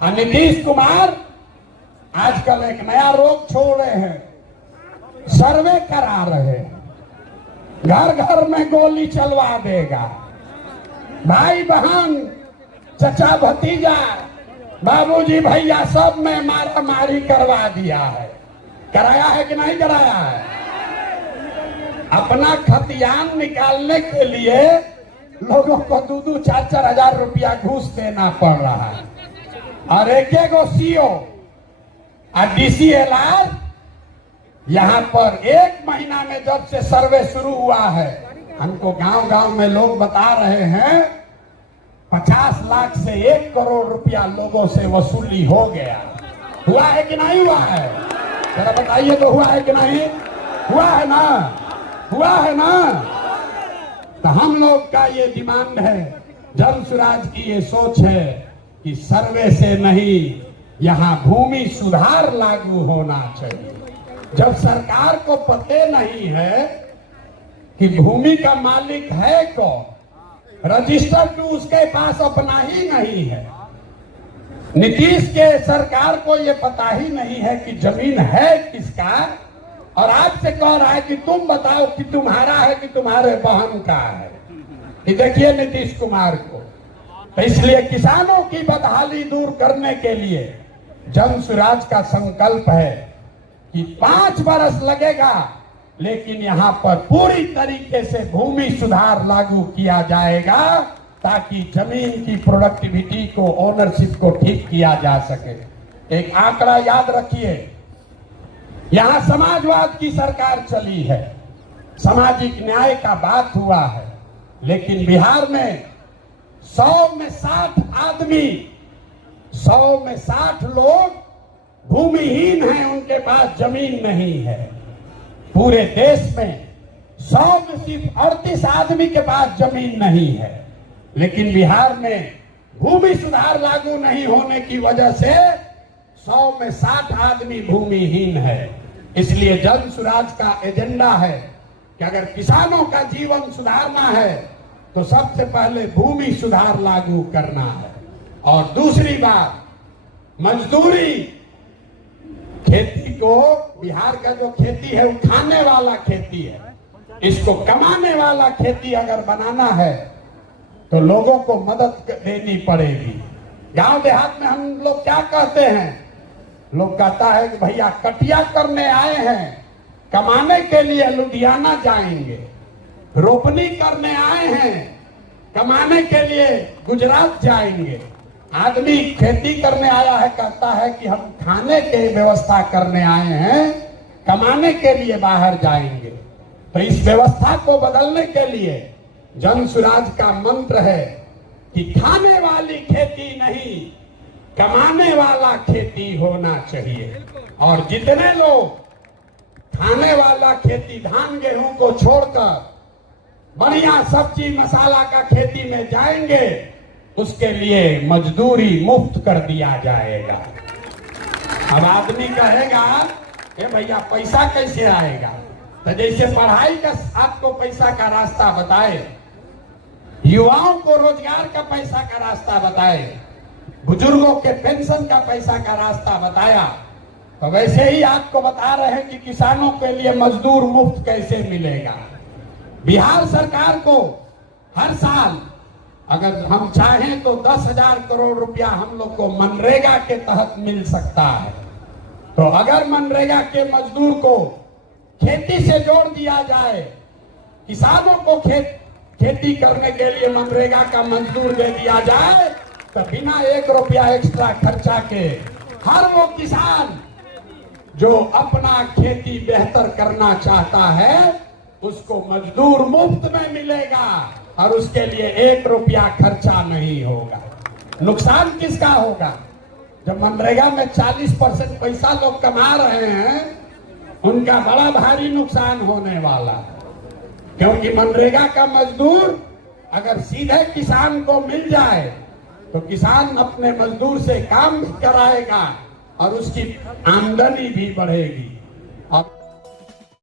और नीतीश कुमार आजकल एक नया रोग छोड़ रहे हैं, सर्वे करा रहे हैं, घर घर में गोली चलवा देगा, भाई बहन चचा भतीजा बाबूजी भैया सब में मारा मारी करवा दिया है। कराया है कि नहीं कराया है? अपना खतियान निकालने के लिए लोगों को 2-4 हजार रुपया घूस देना पड़ रहा है। और एक सीओ और DCLR यहाँ पर 1 महीना में जब से सर्वे शुरू हुआ है, हमको गांव गांव में लोग बता रहे हैं 50 लाख से 1 करोड़ रुपया लोगों से वसूली हो गया। हुआ है कि नहीं हुआ है? जरा बताइए तो, हुआ है कि नहीं? हुआ है ना? हुआ है ना? तो हम लोग का ये डिमांड है, जन स्वराज की ये सोच है कि सर्वे से नहीं, यहाँ भूमि सुधार लागू होना चाहिए। जब सरकार को पते नहीं है कि भूमि का मालिक है कौन, रजिस्टर भी उसके पास अपना ही नहीं है। नीतीश के सरकार को ये पता ही नहीं है कि जमीन है किसका, और आपसे कह रहा है कि तुम बताओ कि तुम्हारा है कि तुम्हारे बहन का है। ये देखिए नीतीश कुमार को। तो इसलिए किसानों की बदहाली दूर करने के लिए जन स्वराज का संकल्प है कि 5 वर्ष लगेगा, लेकिन यहाँ पर पूरी तरीके से भूमि सुधार लागू किया जाएगा ताकि जमीन की प्रोडक्टिविटी को, ओनरशिप को ठीक किया जा सके। एक आंकड़ा याद रखिए, यहाँ समाजवाद की सरकार चली है, सामाजिक न्याय का बात हुआ है, लेकिन बिहार में 100 में 60 आदमी, 100 में 60 लोग भूमिहीन हैं, उनके पास जमीन नहीं है। पूरे देश में 100 में सिर्फ 38 आदमी के पास जमीन नहीं है, लेकिन बिहार में भूमि सुधार लागू नहीं होने की वजह से 100 में 60 आदमी भूमिहीन है। इसलिए जन स्वराज का एजेंडा है कि अगर किसानों का जीवन सुधारना है तो सबसे पहले भूमि सुधार लागू करना है। और दूसरी बात, मजदूरी, खेती को, बिहार का जो खेती है वो खाने वाला खेती है, इसको कमाने वाला खेती अगर बनाना है तो लोगों को मदद देनी पड़ेगी। गांव देहात में हम लोग क्या कहते हैं, लोग कहता है कि भैया कटिया करने आए हैं, कमाने के लिए लुधियाना जाएंगे, रोपनी करने आए हैं, कमाने के लिए गुजरात जाएंगे। आदमी खेती करने आया है, कहता है कि हम खाने की व्यवस्था करने आए हैं, कमाने के लिए बाहर जाएंगे। तो इस व्यवस्था को बदलने के लिए जन स्वराज का मंत्र है कि खाने वाली खेती नहीं, कमाने वाला खेती होना चाहिए। और जितने लोग खाने वाला खेती, धान गेहूं को छोड़कर बढ़िया सब्जी मसाला का खेती में जाएंगे, उसके लिए मजदूरी मुफ्त कर दिया जाएगा। अब आदमी कहेगा ये भैया पैसा कैसे आएगा, तो जैसे पढ़ाई का आपको पैसा का रास्ता बताए, युवाओं को रोजगार का पैसा का रास्ता बताए, बुजुर्गों के पेंशन का पैसा का रास्ता बताया, तो वैसे ही आपको बता रहे हैं कि किसानों के लिए मजदूर मुफ्त कैसे मिलेगा। बिहार सरकार को हर साल अगर हम चाहें तो 10,000 करोड़ रुपया हम लोग को मनरेगा के तहत मिल सकता है। तो अगर मनरेगा के मजदूर को खेती से जोड़ दिया जाए, किसानों को खेती करने के लिए मनरेगा का मजदूर दे दिया जाए, तो बिना 1 रुपया एक्स्ट्रा खर्चा के हर वो किसान जो अपना खेती बेहतर करना चाहता है उसको मजदूर मुफ्त में मिलेगा और उसके लिए 1 रुपया खर्चा नहीं होगा। नुकसान किसका होगा? जब मनरेगा में 40% पैसा लोग कमा रहे हैं, उनका बड़ा भारी नुकसान होने वाला है, क्योंकि मनरेगा का मजदूर अगर सीधे किसान को मिल जाए तो किसान अपने मजदूर से काम भी कराएगा और उसकी आमदनी भी बढ़ेगी।